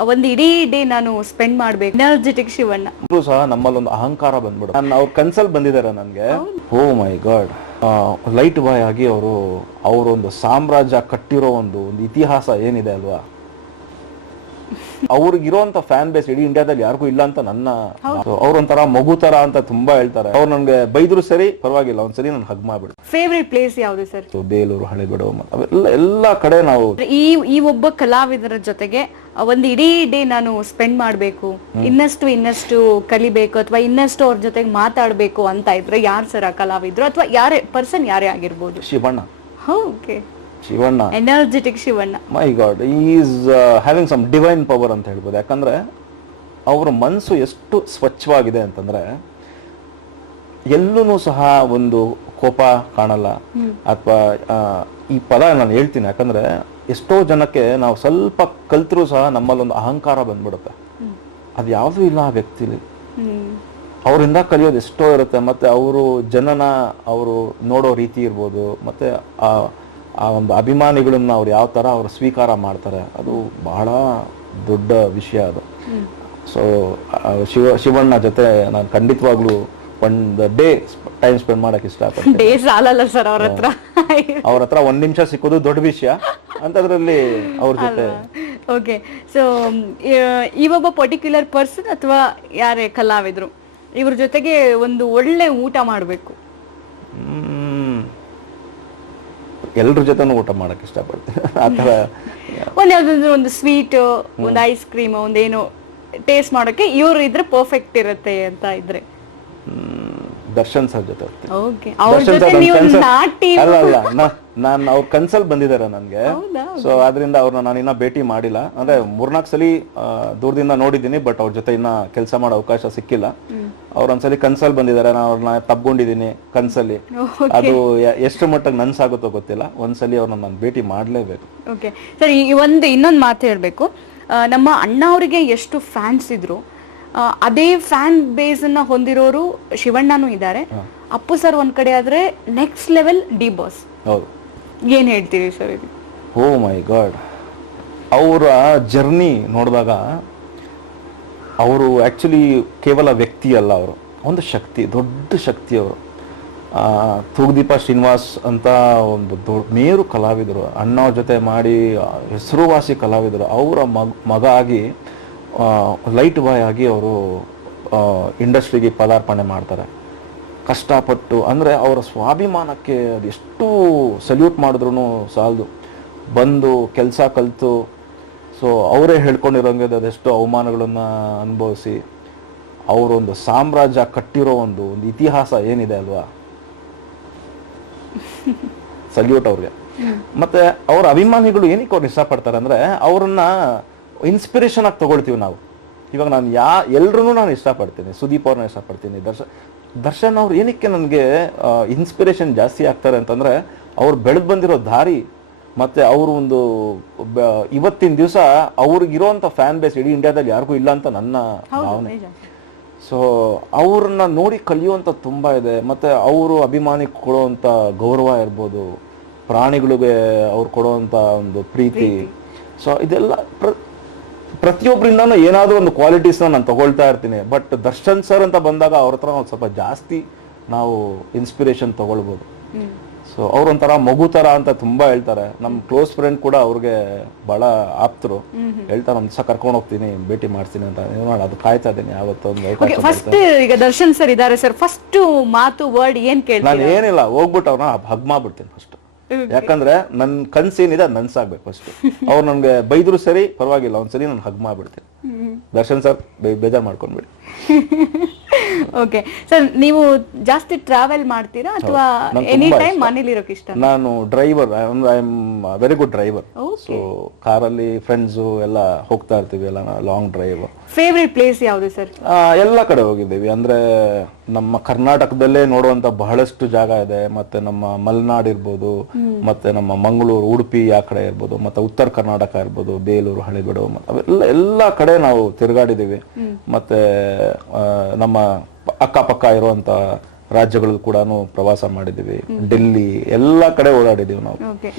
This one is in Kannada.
ಒಂದು ಇಡೀ ಡೇ ನಾನು ಸ್ಪೆಂಡ್ ಮಾಡ್ಬೇಕು ಎನರ್ಜೆಟಿಕ್ ಶಿವಣ್ಣ ಸಹ ನಮ್ಮಲ್ಲೊಂದು ಅಹಂಕಾರ ಬಂದ್ಬಿಡು. ನಾನು ಅವ್ರ ಕನ್ಸಲ್ ಬಂದಿದ್ದಾರೆ ನನ್ಗೆ. ಓ ಮೈ ಗಾಡ್, ಲೈಟ್ ಬಾಯ್ ಆಗಿ ಅವರೊಂದು ಸಾಮ್ರಾಜ್ಯ ಕಟ್ಟಿರೋ ಒಂದು ಇತಿಹಾಸ ಏನಿದೆ ಅಲ್ವಾ, ಅವ್ರಿಗಿರೋಂತ ಫ್ಯಾನ್ ಬೇಸ್ ಇಡೀ ಇಂಡಿಯಾದಲ್ಲಿ ಯಾರಿಗೂ ಇಲ್ಲ ಅಂತ ನನ್ನ. ಅವ್ರೊಂಥರ ಮಗು ತರ ಅಂತ ತುಂಬಾ ಹೇಳ್ತಾರೆ. ಅವ್ರು ನನ್ಗೆ ಬೈದ್ರು ಸರಿ ಪರವಾಗಿಲ್ಲ, ಒಂದ್ಸರಿ ನನ್ ಹಗ್ ಮಾಡ್ಬಿಡು. ಫೇವ್ರೆಟ್ ಪ್ಲೇಸ್ ಯಾವ್ದು ಸರ್? ಬೇಲೂರು, ಹಳೆಬೀಡು, ಅವೆಲ್ಲ ಎಲ್ಲ ಕಡೆ ನಾವು ಈ ಒಬ್ಬ ಕಲಾವಿದರ ಜೊತೆಗೆ ಒಂದು ಇಡೀ ಡೇ ನಾನು ಸ್ಪೆಂಡ್ ಮಾಡ್ಬೇಕು, ಇನ್ನಷ್ಟು ಕಲಿಬೇಕು ಅಥವಾ ಇನ್ನಷ್ಟು ಅವ್ರ ಜೊತೆಗೆ ಮಾತಾಡ್ಬೇಕು ಅಂತ ಇದ್ರೆ ಯಾರು ಸರ್ ಆ ಕಲಾವಿದ್ರು ಅಥವಾ ಯಾರೇ ಪರ್ಸನ್ ಯಾರೇ ಆಗಿರ್ಬೋದು? Shivanna. Okay, Shivanna, energetic Shivanna. My God, is having some divine power ಅಂತ ಹೇಳ್ಬೋದು. ಯಾಕಂದ್ರೆ ಅವರ ಮನಸ್ಸು ಎಷ್ಟು ಸ್ವಚ್ಛವಾಗಿದೆ ಅಂತಂದ್ರೆ ಎಲ್ಲೂ ಸಹ ಒಂದು ಕೋಪ ಕಾಣಲ್ಲ. ಅಥವಾ ಈ ಪದ ನಾನು ಹೇಳ್ತೀನಿ ಯಾಕಂದ್ರೆ ಎಷ್ಟೋ ಜನಕ್ಕೆ ನಾವು ಸ್ವಲ್ಪ ಕಲ್ತರೂ ಸಹ ನಮ್ಮಲ್ಲೊಂದು ಅಹಂಕಾರ ಬಂದ್ಬಿಡುತ್ತೆ. ಅದು ಯಾವುದೂ ಇಲ್ಲ ಆ ವ್ಯಕ್ತಿಲಿ. ಅವರಿಂದ ಕಲಿಯೋದು ಎಷ್ಟೋ ಇರುತ್ತೆ. ಮತ್ತೆ ಅವರು ಜನನ ಅವರು ನೋಡೋ ರೀತಿ ಇರ್ಬೋದು, ಮತ್ತೆ ಆ ಒಂದು ಅಭಿಮಾನಿಗಳನ್ನ ಅವ್ರು ಯಾವ ತರ ಅವ್ರು ಸ್ವೀಕಾರ ಮಾಡ್ತಾರೆ, ಅದು ಬಹಳ ದೊಡ್ಡ ವಿಷಯ ಅದು. ಸೊ ಶಿವಣ್ಣ ಜೊತೆ ನಾನು ಖಂಡಿತವಾಗ್ಲೂ ಒಂದು ಡೇ ಟೈಮ್ ಸ್ಪೆಂಡ್ ಮಾಡಕ್ ಇಷ್ಟಪಡ್ತೀನಿ. ಅವ್ರ ಹತ್ರ 1 ನಿಮಿಷ ಸಿಕ್ಕೋದು ದೊಡ್ಡ ವಿಷಯ ಅಂತದ್ರಲ್ಲಿ ಅವ್ರ ಜೊತೆ. ಓಕೆ, ಸೊ ಈ ಒಬ್ಬ ಪರ್ಟಿಕ್ಯುಲರ್ ಪರ್ಸನ್ ಅಥವಾ ಯಾರೇ ಕಲಾವಿದ್ರು ಇವ್ರ ಜೊತೆಗೆ ಒಂದು ಒಳ್ಳೆ ಊಟ ಮಾಡ್ಬೇಕು, ಎಲ್ರ ಜೊತೆನೂ ಊಟ ಮಾಡಕ್ ಇಷ್ಟಪಡ್ತೀನಿ. ಆತರ ಒಂದು ಸ್ವೀಟ್, ಒಂದು ಐಸ್ ಕ್ರೀಮ್, ಒಂದೇನು ಟೇಸ್ಟ್ ಮಾಡೋಕೆ ಇವ್ರು ಇದ್ರೆ ಪರ್ಫೆಕ್ಟ್ ಇರುತ್ತೆ ಅಂತ ಇದ್ರೆ ದರ್ಶನ್ ಸರ್ ಜೊತೆ ನಾನು ಅವ್ರ ಕನ್ಸಲ್ ಬಂದಿದ್ದಾರೆ ನನ್ಗೆ. ಸೊ ಆದ್ರಿಂದ ಅವ್ರನ್ನ ನಾನು ಇನ್ನ ಭೇಟಿ ಮಾಡಿಲ್ಲ. ಅಂದ್ರೆ 3-4 ಸಲಿ ದೂರದಿಂದ ನೋಡಿದ್ದೀನಿ, ಬಟ್ ಅವ್ರ ಜೊತೆ ಇನ್ನ ಕೆಲಸ ಮಾಡೋ ಅವಕಾಶ ಸಿಕ್ಕಿಲ್ಲ. ಅವ್ರೊಂದ್ಸಲಿ ಕನ್ಸಲ್ ಬಂದಿದ್ದಾರೆ, ನಾನು ಅವ್ರನ್ನ ತಬ್ಕೊಂಡಿದೀನಿ ಕನ್ಸಲ್ಲಿ. ಅದು ಎಷ್ಟು ಮಟ್ಟಿಗೆ ನನ್ಸಾಗುತ್ತೋ ಗೊತ್ತಿಲ್ಲ. ಒಂದ್ಸಲಿ ಅವ್ರನ್ನ ನಾನು ಭೇಟಿ ಮಾಡ್ಲೇಬೇಕು. ಓಕೆ ಸರ್, ಇನ್ನೊಂದು ಮಾತು ಹೇಳ್ಬೇಕು. ನಮ್ಮ ಅಣ್ಣ ಅವರಿಗೆ ಎಷ್ಟು ಫ್ಯಾನ್ಸ್ ಇದ್ರು ಅದೇ ಫ್ಯಾನ್ ಬೇಸ್ ಅನ್ನ ಹೊಂದಿರೋರು ಶಿವಣ್ಣನೂ ಇದ್ದಾರೆ. ಅಪ್ಪು ಸರ್ ಒಂದ್ ಕಡೆ ಆದ್ರೆ ನೆಕ್ಸ್ಟ್ ಲೆವೆಲ್ ಡಿ ಬಾಸ್. ಹೌದು, ಏನ್ ಹೇಳ್ತೀರಿ ಸರ್ ಇದು? ಓ ಮೈ ಗಾಡ್, ಅವರ ಜರ್ನಿ ನೋಡಿದಾಗ ಅವರು ಆಕ್ಚುಲಿ ಕೇವಲ ವ್ಯಕ್ತಿ ಅಲ್ಲ, ಅವರು ಒಂದು ಶಕ್ತಿ, ದೊಡ್ಡ ಶಕ್ತಿ. ಅವರು ತೂಗುದೀಪ ಶ್ರೀನಿವಾಸ್ ಅಂತ ಒಂದು ಮೇರು ಕಲಾವಿದರು, ಅಣ್ಣ ಅವ್ರ ಜೊತೆ ಮಾಡಿ ಹೆಸರುವಾಸಿ ಕಲಾವಿದರು. ಅವರ ಮಗ ಆಗಿ ಲೈಟ್ ಬಾಯ್ ಆಗಿ ಅವರು ಇಂಡಸ್ಟ್ರಿಗೆ ಪದಾರ್ಪಣೆ ಮಾಡ್ತಾರೆ ಕಷ್ಟಪಟ್ಟು. ಅಂದರೆ ಅವರ ಸ್ವಾಭಿಮಾನಕ್ಕೆ ಅದೆಷ್ಟು ಸಲ್ಯೂಟ್ ಮಾಡಿದ್ರು ಸಾಲದು. ಬಂದು ಕೆಲಸ ಕಲಿತು, ಸೊ ಅವರೇ ಹೇಳ್ಕೊಂಡಿರೋಂಗೆ ಅದೆಷ್ಟು ಅವಮಾನಗಳನ್ನು ಅನುಭವಿಸಿ ಅವರೊಂದು ಸಾಮ್ರಾಜ್ಯ ಕಟ್ಟಿರೋ ಒಂದು ಇತಿಹಾಸ ಏನಿದೆ ಅಲ್ವಾ, ಸಲ್ಯೂಟ್ ಅವ್ರಿಗೆ. ಮತ್ತೆ ಅವ್ರ ಅಭಿಮಾನಿಗಳು ಏನಕ್ಕೆ ಅವ್ರು ಇಷ್ಟಪಡ್ತಾರೆ ಅಂದ್ರೆ ಅವ್ರನ್ನ ಇನ್ಸ್ಪಿರೇಷನ್ ಆಗಿ ತಗೊಳ್ತೀವಿ ನಾವು. ಇವಾಗ ನಾನು ಎಲ್ರೂ ನಾನು ಇಷ್ಟಪಡ್ತೀನಿ, ಸುದೀಪ್ ಅವ್ರನ್ನ ಇಷ್ಟಪಡ್ತೀನಿ, ದರ್ಶನ್ ಅವ್ರು ಏನಕ್ಕೆ ನನಗೆ ಇನ್ಸ್ಪಿರೇಷನ್ ಜಾಸ್ತಿ ಆಗ್ತಾರೆ ಅಂತಂದ್ರೆ ಅವ್ರು ಬೆಳೆದು ಬಂದಿರೋ ದಾರಿ, ಮತ್ತೆ ಅವರು ಒಂದು ಇವತ್ತಿನ ದಿವಸ ಅವ್ರಿಗಿರೋಂಥ ಫ್ಯಾನ್ ಬೇಸ್ ಇಡೀ ಇಂಡಿಯಾದಲ್ಲಿ ಯಾರಿಗೂ ಇಲ್ಲ ಅಂತ ನನ್ನ ಭಾವನೆ. ಸೊ ಅವ್ರನ್ನ ನೋಡಿ ಕಲಿಯುವಂಥ ತುಂಬ ಇದೆ. ಮತ್ತೆ ಅವರು ಅಭಿಮಾನಿ ಕೊಡುವಂಥ ಗೌರವ ಇರ್ಬೋದು, ಪ್ರಾಣಿಗಳಿಗೆ ಅವ್ರು ಕೊಡುವಂಥ ಒಂದು ಪ್ರೀತಿ. ಸೊ ಇದೆಲ್ಲ ಪ್ರತಿಯೊಬ್ಬರಿಂದನೂ ಏನಾದರೂ ಒಂದು ಕ್ವಾಲಿಟೀಸ್ನ ನಾನು ತಗೊಳ್ತಾ ಇರ್ತೀನಿ. ಬಟ್ ದರ್ಶನ್ ಸರ್ ಅಂತ ಬಂದಾಗ ಅವ್ರ ಹತ್ರ ಒಂದು ಸ್ವಲ್ಪ ಜಾಸ್ತಿ ನಾವು ಇನ್ಸ್ಪಿರೇಷನ್ ತಗೊಳ್ಬೋದು. ಸೊ ಅವ್ರೊಂಥರ ಮಗು ತರ ಅಂತ ತುಂಬಾ ಹೇಳ್ತಾರೆ. ನಮ್ಮ ಕ್ಲೋಸ್ ಫ್ರೆಂಡ್ ಕೂಡ ಅವ್ರಿಗೆ ಬಹಳ ಆಪ್ತರು. ಹೇಳ್ತಾರೆ ಒಂದ್ ದಿವಸ ಕರ್ಕೊಂಡು ಹೋಗ್ತೀನಿ, ಭೇಟಿ ಮಾಡ್ತೀನಿ ಅಂತ. ಅದು ಕಾಯ್ತಾ ಇದ್ದೀನಿ ಯಾವತ್ತೊಂದು. ಫಸ್ಟ್ ಈಗ ದರ್ಶನ್ ಸರ್ ಇದಾರೆ ಸರ್, ಫಸ್ಟ್ ಮಾತು ವರ್ಡ್ ಏನ್ ಕೇಳ್ತೀನಿ? ನಾನು ಏನಿಲ್ಲ, ಹೋಗ್ಬಿಟ್ಟು ಅವ್ರನ್ನ ಹಗ್ ಮಾಡ್ಬಿಡ್ತೀನಿ ಫಸ್ಟ್. ಯಾಕಂದ್ರೆ ನನ್ ಕನ್ಸೇನಿದೆ ಅದು ನನ್ಸಾಗ್ಬೇಕು ಫಸ್ಟ್. ಅವ್ರು ನನ್ಗೆ ಬೈದ್ರು ಸರಿ ಪರವಾಗಿಲ್ಲ, ಒಂದ್ಸರಿ ನಾನು ಹಗ್ ಮಾಡ್ಬಿಡ್ತೀನಿ. ದರ್ಶನ್ ಸರ್ ಬೇಜಾರ್ ಮಾಡ್ಕೊಂಡ್ಬಿಡಿ. ಓಕೆ ಸರ್, ನೀವು ಜಾಸ್ತಿ ಟ್ರಾವೆಲ್ ಮಾಡ್ತೀರಾ ಅಥವಾ ಎನಿ ಟೈಮ್ ಮನೇಲಿ ಇರೋಕೆ ಇಷ್ಟ? ನಾನು driver, I am very good driver. So ಕಾರಲ್ಲಿ ಫ್ರೆಂಡ್ಸ್ ಎಲ್ಲ ಹೋಗ್ತಾ ಇರ್ತೀವಿ, ಎಲ್ಲ ಲಾಂಗ್ ಡ್ರೈವ್. ಫೇವ್ರೆಟ್ ಪ್ಲೇಸ್ ಯಾವುದು ಸರ್? ಎಲ್ಲ ಕಡೆ ಹೋಗಿದ್ದೀವಿ. ಅಂದ್ರೆ ನಮ್ಮ ಕರ್ನಾಟಕದಲ್ಲೇ ನೋಡುವಂತ ಬಹಳಷ್ಟು ಜಾಗ ಇದೆ. ಮತ್ತೆ ನಮ್ಮ ಮಲೆನಾಡು ಇರ್ಬೋದು, ಮತ್ತೆ ನಮ್ಮ ಮಂಗಳೂರು, ಉಡುಪಿ ಆ ಕಡೆ ಇರ್ಬೋದು, ಮತ್ತೆ ಉತ್ತರ ಕರ್ನಾಟಕ ಇರ್ಬೋದು, ಬೇಲೂರು, ಹಳೆಬೀಡು, ಅವೆಲ್ಲ ಎಲ್ಲ ಕಡೆ ನಾವು ತಿರುಗಾಡಿದೀವಿ. ಮತ್ತೆ ನಮ್ಮ ಅಕ್ಕಪಕ್ಕ ಇರುವಂತ ರಾಜ್ಯಗಳು ಕೂಡ ಪ್ರವಾಸ ಮಾಡಿದೀವಿ. ಡೆಲ್ಲಿ ಎಲ್ಲ ಕಡೆ ಓಡಾಡಿದೀವಿ ನಾವು.